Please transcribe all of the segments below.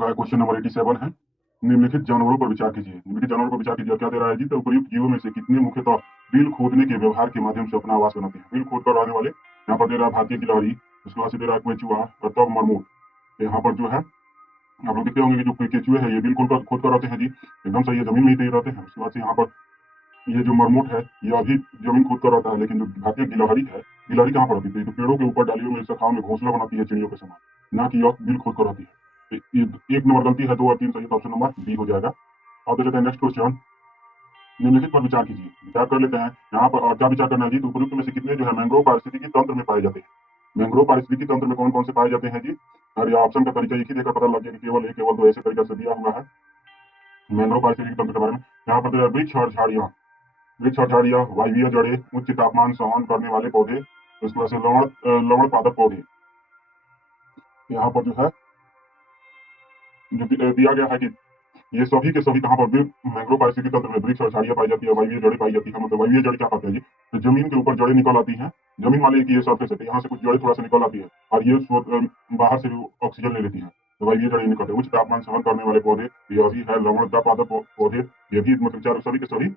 चुका है। Question number 87 है, निम्नलिखित जानवरों पर विचार कीजिए। निम्नलिखित जानवरों पर विचार कीजिए। क्या दे रहा है जी? तो उपयुक्त जीवों में से कितने मुख्यतः बिल खोदने के व्यवहार के माध्यम से अपना आवास बनाते हैं? बिल खोद कर रहने वाले। यहाँ पर दे रहा है भारतीय गिलहरी, उसके बाद से दे रहा है केंचुआ और तब मरमोट। यहाँ पर जो है आप लोग देखते होंगे कि जो केंचुए है ये बिल खोद कर रहते हैं जी, एकदम सही है, जमीन में ही तैर रहते हैं। उसके बाद से यहाँ पर ये जो मरमोट है ये अभी जमीन खोद कर रहता है, लेकिन जो भारतीय गिलहरी है, गिलहरी कहाँ पर रहती है? तो पेड़ों के ऊपर डालियों में शाखाओं में घोंसला बनाती है चिड़ियों के समान, ना कि यह बिल खोद कर रहती है। तो ये एक नंबर गलती है, 2 और 3 सही है, तो ऑप्शन नंबर बी हो जाएगा। अब देख लेते हैं नेक्स्ट क्वेश्चन। निम्नलिखित पर विचार कीजिए। विचार कर लेते हैं यहाँ पर। और क्या विचार करना है जी? तो उपयुक्त में से कितने जो है मैंग्रोव पारिस्थितिकी तंत्र में पाए जाते हैं? मैंग्रोव पारिस्थितिकी तंत्र में कौन कौन से पाए जाते हैं जी? और यह ऑप्शन का तरीका एक ही देखकर पता लग गया कि केवल एक, केवल दो ऐसे तरीके से दिया हुआ है मैंग्रोव पारिस्थितिकी तंत्र के बारे में। यहाँ पर वृक्ष और झाड़ियाँ, वृक्ष और झाड़ियाँ, वायवीय जड़ें, उच्च तापमान सहन करने वाले पौधे, उसके बाद से लवण पादप पौधे। यहाँ पर जो है जो दिया गया है कि ये सभी के सभी कहाँ पर मैंग्रोव पारिस्थितिकी तंत्र में वृक्ष और झाड़ियाँ पाई जाती है, वायवीय जड़ें पाई जाती है। मतलब वायवीय जड़ क्या पाते हैं जी? तो जमीन के ऊपर जड़ें निकल आती हैं। जमीन मान लीजिए कि ये सरफेस है, यहाँ से कुछ जड़ें थोड़ा सा निकल आती है और ये बाहर से भी ऑक्सीजन ले लेती है, तो वायवीय जड़ें निकलते हैं। उच्च तापमान सहन करने वाले पौधे, यह भी है। लवणता पादप पौधे, ये भी, मतलब चारों सभी के सभी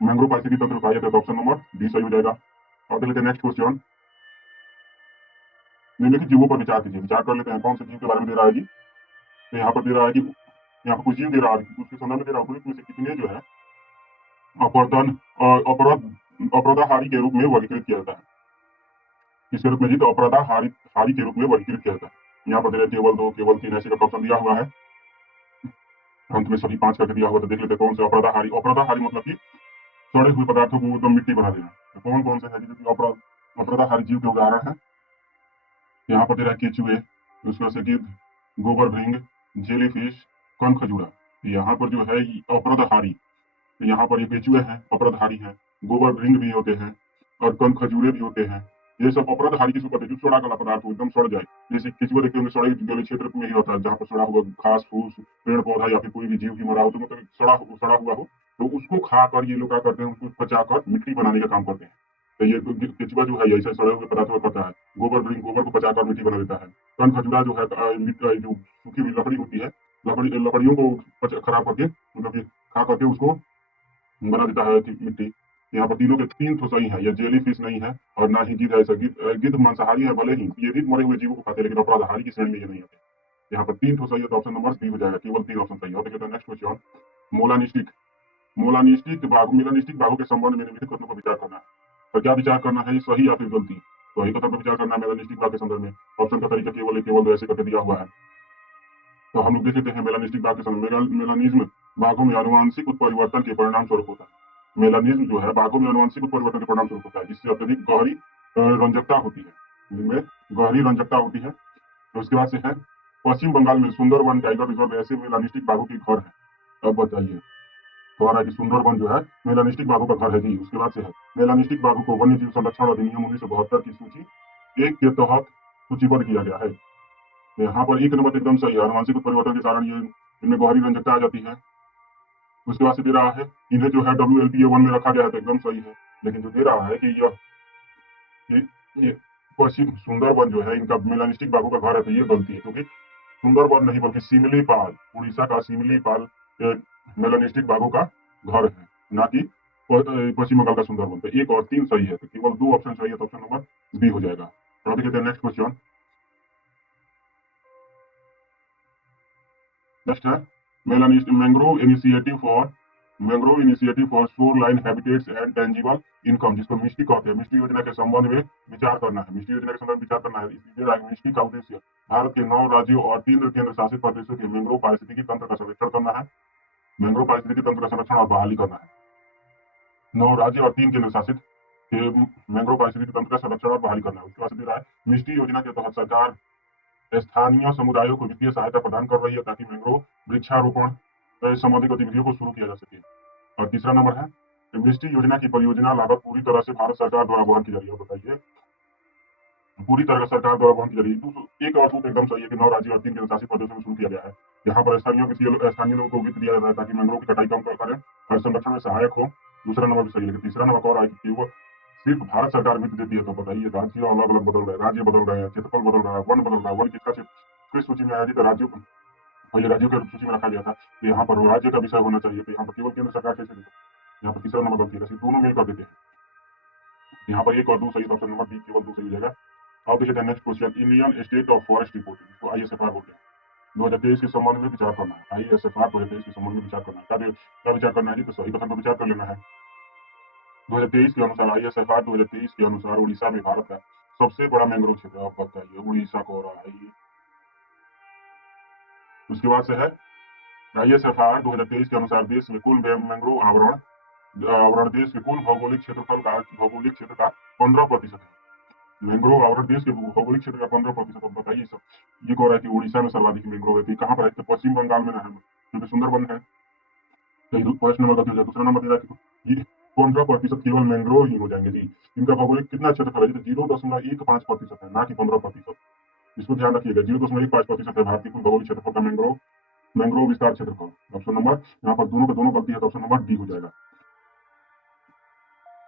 मैंग्रोव पारिस्थितिकी तंत्र में पाए जाते हैं, तो ऑप्शन नंबर डी सही हो जाएगा। अब देख लेते हैं नेक्स्ट क्वेश्चन। निम्नलिखित जीवों पर विचार कीजिए। विचार कर लेते हैं कौन से जीव के बारे में दे रहा है जी? तो यहाँ पर दे रहा है कि यहाँ पर कुछ जीव दे रहा है, उसके संदर्भ में दे रहा है उपयुक्त में से कितने जो है अपवर्तन अपराधाहारी के रूप में वर्गीकृत किया जाता है? किसके रूप में जी? तो अपराधाहारी हारी के रूप में वर्गीकृत किया जाता है। यहाँ पर दे रहा है केवल 2, केवल 3 ऐसे का ऑप्शन दिया हुआ है। अंत में सभी 5 करके दिया हुआ, तो देख लेते हैं कौन से अपराधाहारी। अपराधाहारी मतलब कि सड़े हुए पदार्थों को एकदम मिट्टी बना देना। तो कौन कौन से है जी जो अपराधाहारी जीव के उदाहरण है? यहाँ पर दे रहा है केचुए, उसके बाद से गिद्ध, गोबर भृंग, जेलीफिश, कण खजूरा। यहाँ पर जो है अपराधाहारी, तो यहाँ पर ये केचुए हैं, अपराधारी हैं, गोबर भृंग भी होते हैं और कण खजूरे भी होते हैं। ये सब अपराधारी किसको कहते हैं? जो सड़ा गला पदार्थ हो, एकदम सड़ जाए। जैसे केचुआ देखते होंगे सड़े गले क्षेत्र में ही होता है, जहाँ पर सड़ा हुआ घास फूस, पेड़ पौधा या फिर कोई भी जीव ही मरा हो, तो मतलब सड़ा हुआ हो, तो उसको खाकर ये लोग क्या करते हैं? उसको पचाकर मिट्टी बनाने का काम करते हैं। तो ये केचुआ जो है ऐसे सड़े हुए पदार्थों का करता है। गोबर भृंग गोबर को पचाकर मिट्टी बना देता है। कण खजूरा जो है जो सूखी हुई लकड़ी होती है, लकड़ियों को खराब करके, मतलब कि खा करके उसको बना देता है मिट्टी। यहाँ पर तीनों के 3 तो सही है। ये जेली फिश नहीं है और ना ही गिद्ध है। ऐसा गिद्ध मांसाहारी है भले ही, ये भी मरे हुए जीवों को खाते हैं, लेकिन अपराधारी की श्रेणी में ये नहीं आते। यहाँ पर 3 तो सही है, तो ऑप्शन नंबर बी हो जाएगा। केवल 3 ऑप्शन सही है। देखिए नेक्स्ट क्वेश्चन। मोलानिस्टिक मेलानिस्टिक बाघों के संबंध में निम्नलिखित कथनों पर विचार करना है। और क्या विचार करना है? सही या फिर गलती? तो सही कथन पर विचार करना है मेलानिस्टिक बाघ के संदर्भ में। ऑप्शन का तरीका केवल एक, केवल दो ऐसे करके दिया हुआ है। तो हम लोग देख लेते हैं मेलानिस्टिक बाघ के संदर्भ। मेलानिज्म बाघों में आनुवंशिक उत्परिवर्तन के परिणाम स्वरूप होता है। मेलानिज्म जो है बाघों में आनुवंशिक उत्परिवर्तन के परिणाम स्वरूप होता है, जिससे अत्यधिक गहरी रंजकता होती है, जिनमें गहरी रंजकता होती है। तो उसके बाद से है पश्चिम बंगाल में सुंदरवन टाइगर रिजर्व ऐसे मेलानिस्टिक बाघों की घर है। अब बताइए, तो आ रहा है कि सुंदरवन जो है मेलानिस्टिक बाघों का घर है जी। उसके बाद से है मेलानिस्टिक बाघों को वन्य जीव संरक्षण अधिनियम 1972 की सूची 1 के तहत सूचीबद्ध किया गया है। यहाँ पर एक नंबर एकदम सही है। आनुवंशिक उत्परिवर्तन के कारण ये इनमें गहरी रंजकता आ जाती है। उसके बाद से दे रहा है इन्हें जो है WLPA1 में रखा गया है, तो एकदम सही है। लेकिन जो दे रहा है कि ये पश्चिम सुंदरवन जो है इनका मेलानिस्टिक बाघों का घर है, तो ये गलती है, क्योंकि सुंदरवन नहीं बल्कि सिमलीपाल, उड़ीसा का सिमलीपाल मेलानिस्टिक बाघों का घर है, ना कि पश्चिम बंगाल का सुंदरवन। तो 1 और 3 सही है, तो केवल 2 ऑप्शन सही है, तो ऑप्शन नंबर बी हो जाएगा। तो देखते हैं नेक्स्ट क्वेश्चन। नेक्स्ट है mangrove initiative for shore line habitats and tangible income, जिसको मिस्टी कहते हैं। मिस्टी योजना के संबंध में विचार करना है। मिस्टी योजना के संबंध में विचार करना है। इसलिए मिस्टी का उद्देश्य भारत के 9 राज्यों और 3 केंद्र शासित प्रदेशों के मैंग्रोव पारिस्थितिकी तंत्र का संरक्षण करना है। मैंग्रोव पारिस्थितिकी तंत्र का संरक्षण और बहाली करना है। 9 राज्य और 3 केंद्र शासित मैंग्रोव पारिस्थितिकी तंत्र का संरक्षण और बहाली करना है। उसके बाद दे रहा है मिस्टी योजना के तहत सरकार स्थानीय समुदायों को वित्तीय सहायता प्रदान कर रही है, ताकि मैंग्रोव वृक्षारोपण संबंधी गतिविधियों को शुरू किया जा सके। और तीसरा नंबर है मिस्टी योजना की परियोजना लागत पूरी तरह से भारत सरकार द्वारा वहन की जा रही है। बताइए, पूरी तरह सरकार द्वारा वहन की जा रही है। एक और सूत्र एकदम सही है कि 9 राज्यों और 3 केंद्र शासित प्रदेशों में शुरू किया गया है। यहाँ पर स्थानीय लोगों को वित्त दिया जाता है, ताकि मैंग्रोव की कटाई कम करें और संरक्षण में सहायक हो। दूसरा नंबर भी सही है। तीसरा नंबर और है कि वो सिर्फ भारत सरकार वित्त देती है। तो बताइए, राज्य अलग अलग बदल रहे हैं, राज्य बदल रहे हैं, क्षेत्रफल बदल रहा है, वन बदल रहा है। वन किस सूची में आया जी? तो राज्यों और ये राज्यों के सूची में रखा गया था कि यहाँ पर राज्य का विषय होना चाहिए, तो यहाँ पर केवल केंद्र सरकार कैसे दे सकते हैं। यहाँ पर तीसरा नंबर गलती है, दोनों मिल कर देते हैं। यहाँ पर 1 और 2 सही, ऑप्शन नंबर डी केवल 2 सही हो जाएगा। अब देखिए the next question, Indian state of forest reporting, इसको ISFR बोलते हैं, 2023 के संबंध में विचार करना है। ISFR 2023 के संबंध में विचार करना है। क्या विचार करना है जी, तो सही कथन पर विचार कर लेना है। 2023 के अनुसार, ISFR 2023 के अनुसार उड़ीसा में भारत का सबसे बड़ा मैंग्रोव क्षेत्र, आप बताइए उड़ीसा को हो रहा है ये। उसके बाद से है ISFR 2023 के अनुसार देश में कुल मैंग्रोव आवरण देश के कुल भौगोलिक क्षेत्र का 15% है। मैंग्रोव आवरण देश के भौगोलिक क्षेत्र का 15%। अब बताइए सब, ये कह रहा है कि उड़ीसा में सर्वाधिक मैंग्रोव है, तो कहाँ पर है, तो पश्चिम बंगाल में ना है, क्योंकि सुंदरबन है। तो फर्स्ट नंबर का दूसरा नंबर दे रहा है कि 15% केवल मैंग्रोव ही हो जाएंगे जी। इनका भौगोलिक कितना क्षेत्रफल है, 0.15% है, ना कि 15%। इसको ध्यान रखिएगा, 0.15% है भारत की कुल भौगोलिक क्षेत्रफल का मैंग्रोव विस्तार क्षेत्रफल। ऑप्शन नंबर, यहाँ पर दोनों के दोनों गलती है, तो ऑप्शन नंबर डी हो जाएगा।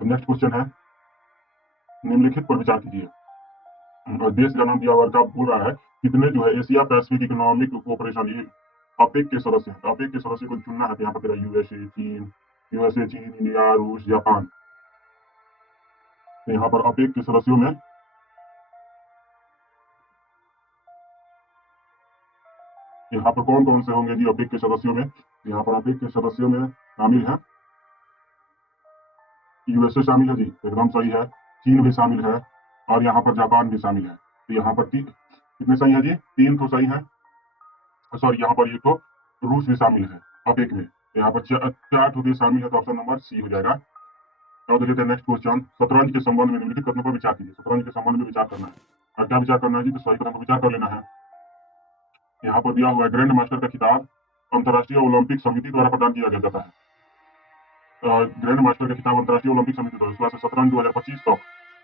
तो नेक्स्ट क्वेश्चन है, निम्नलिखित पर विचार कीजिए। और देश का नाम दिया हुआ का बोल रहा है कितने जो है एशिया पैसिफिक इकोनॉमिक कोऑपरेशन, ये अपेक के सदस्य हैं। अपेक के सदस्य को चुनना है, तो यहाँ पर तेरा यूएसए, चीन, इंडिया, रूस, जापान। तो यहाँ पर अपेक के सदस्यों में यहाँ पर कौन कौन से होंगे जी अपेक के सदस्यों में। यहाँ पर अपेक के सदस्यों में शामिल है, यूएसए शामिल है जी, एकदम सही है। चीन भी शामिल है, और यहाँ पर जापान भी शामिल है। तो यहाँ पर कितने सही है जी, 3 तो सही है। सॉरी, यहाँ पर 1 तो रूस भी शामिल है अपेक में। यहाँ पर 4 देश शामिल है, तो ऑप्शन नंबर सी हो जाएगा। अब देखते हैं नेक्स्ट क्वेश्चन, शतरंज के संबंध में निम्नलिखित कथनों पर विचार कीजिए। शतरंज के संबंध में विचार करना है, और क्या विचार करना है जी, तो सही कथन पर विचार कर लेना है। यहाँ पर दिया हुआ है ग्रैंड मास्टर का खिताब अंतर्राष्ट्रीय ओलंपिक समिति द्वारा प्रदान किया जाता है। ग्रैंड मास्टर का खिताब अंतर्राष्ट्रीय ओलंपिक समिति द्वारा, इस बार से शतरंज 2025 तक,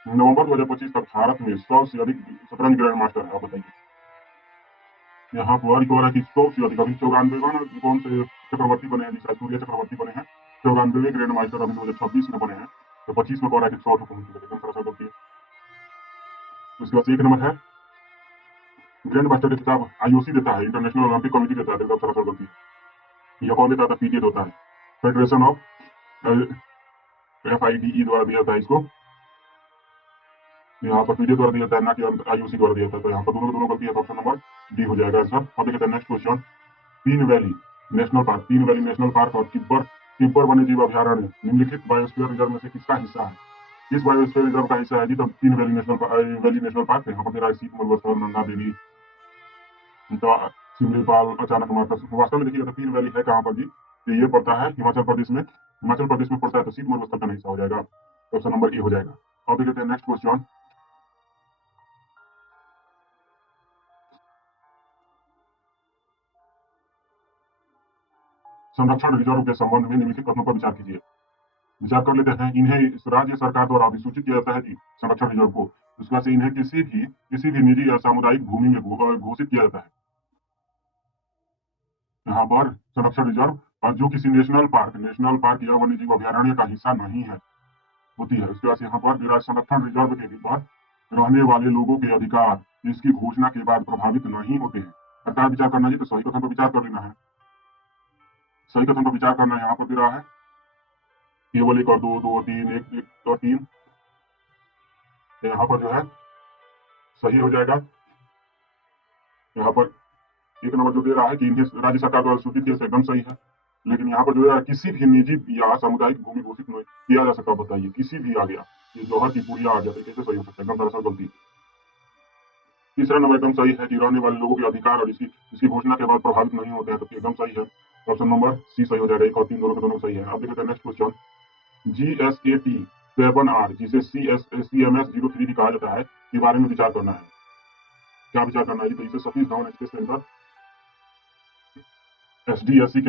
नवंबर 2025 तक भारत में 100 से अधिक शतरंज ग्रैंड मास्टर है। आप बताइए, यहाँ पर कह रहा है कि 100 से अधिक, अभी 94 कौन से चक्रवर्ती बने हैं, जिसका सूर्य चक्रवर्ती बने हैं, 94 ग्रैंड मास्टर अभी 2026 में बने हैं। तो 25 में कह रहा है कि 100 पहुंच गए, एकदम सरस गलती है। उसके बाद 1 नंबर है, ग्रैंड मास्टर का खिताब IOC देता है, इंटरनेशनल ओलंपिक कमेटी देता है, एकदम सरस गलती है। यह कौन देता था, FIDE होता है, फेडरेशन ऑफ FIDE द्वारा दिया था इसको। यहाँ पर FIDE द्वारा दिया था, ना कि IOC द्वारा दिया था। तो यहाँ पर दोनों गलती है, तो ऑप्शन नंबर डी हो जाएगा आंसर। अब देखते हैं नेक्स्ट क्वेश्चन, तीन वैली नेशनल पार्क और तिब्बर वन्यजीव अभ्यारण्य निम्नलिखित बायोस्फीयर रिजर्व में से किसका हिस्सा है। किस बायोस्फीयर रिजर्व का हिस्सा है जी, तो तीन वैली नेशनल पार्क। यहाँ पर तेरा सीप, मुलबसर, नंदा देवी, तो सिमलीपाल, अचानक मार्कस। वास्तव में देखिए तो तीन वैली है कहाँ पर जी, तो ये पड़ता है हिमाचल प्रदेश में पड़ता है, तो सीप मुलबसर का नहीं हिस्सा हो जाएगा, ऑप्शन नंबर ए हो जाएगा। अब देखते हैं नेक्स्ट क्वेश्चन, संरक्षण रिजर्व के संबंध में निम्नलिखित कथनों पर विचार कीजिए। विचार कर लेते हैं। इन्हें राज्य सरकार द्वारा अधिसूचित किया जाता है जी संरक्षण रिजर्व को। उसके बाद से इन्हें किसी भी निजी या सामुदायिक भूमि में घोषित किया जाता है। यहाँ पर संरक्षण रिजर्व, और जो किसी नेशनल पार्क या वन्यजीव अभ्यारण्य का हिस्सा नहीं है होती है। उसके बाद यहाँ पर संरक्षण रिजर्व के भीतर रहने वाले लोगों के अधिकार इसकी घोषणा के बाद प्रभावित नहीं होते हैं। सरकार विचार करना है, तो सही कथन पर विचार कर लेना है। सही कथन पर विचार करना यहाँ पर दे रहा है केवल 1 और 2, 2 और 3, 1 और 3। यहाँ पर जो है सही हो जाएगा। यहाँ पर 1 नंबर जो दे रहा है कि इन्हें राज्य सरकार द्वारा सूचित किया, एकदम सही है। लेकिन यहाँ पर जो है किसी भी निजी या सामुदायिक भूमि घोषित नहीं किया जा सकता। बताइए, किसी भी आ गया, ये जौहर की पुड़िया आ गया, तो कैसे सही हो सकता है, एकदम दरअसल गलती। तीसरा नंबर एकदम सही है कि रहने वाले लोगों के अधिकार और इसकी घोषणा के बाद प्रभावित नहीं होते हैं, तो एकदम सही है, ऑप्शन नंबर सी सही हो जाएगा। 1 और 3 दोनों के दोनों सही है। अब देखते हैं नेक्स्ट क्वेश्चन, GSAT 7R जिसे CMS 03 भी कहा जाता है, के बारे में विचार करना है। क्या विचार करना है, तो इसे सतीश धवन एक्सप्रेस के अंदर SDSC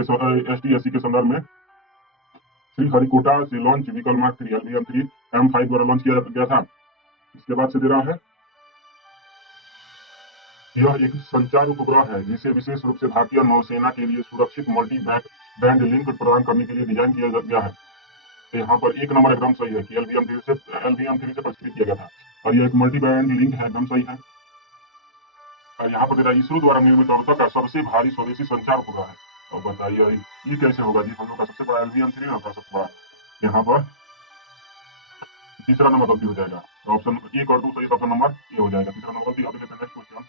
के संदर्भ में श्रीहरिकोटा से launch vehicle mark 3 LVM-3 M5 द्वारा लॉन्च किया गया था। इसके बाद से दे रहा है, यह एक संचार उपग्रह है जिसे विशेष रूप से भारतीय नौसेना के लिए सुरक्षित मल्टी बैंड लिंक प्रदान करने के लिए डिजाइन किया गया है। तो यहाँ पर 1 नंबर एकदम सही है कि LVM-3 से प्रस्तुत किया गया था, और यह एक मल्टी बैंड लिंक है, एकदम सही है। और यहाँ पर दे रहा है इसरो द्वारा निर्मित अब तक का सबसे भारी स्वदेशी संचार उपग्रह है। अब बताइए ये कैसे होगा जी, हम लोग का सबसे बड़ा LV-M3 होगा सबसे बड़ा। यहाँ पर तीसरा नंबर गलती हो जाएगा, तो ऑप्शन 1 और 2 सही, ऑप्शन नंबर ए हो जाएगा। तीसरा नंबर गलती। अब देखते हैं नेक्स्ट क्वेश्चन।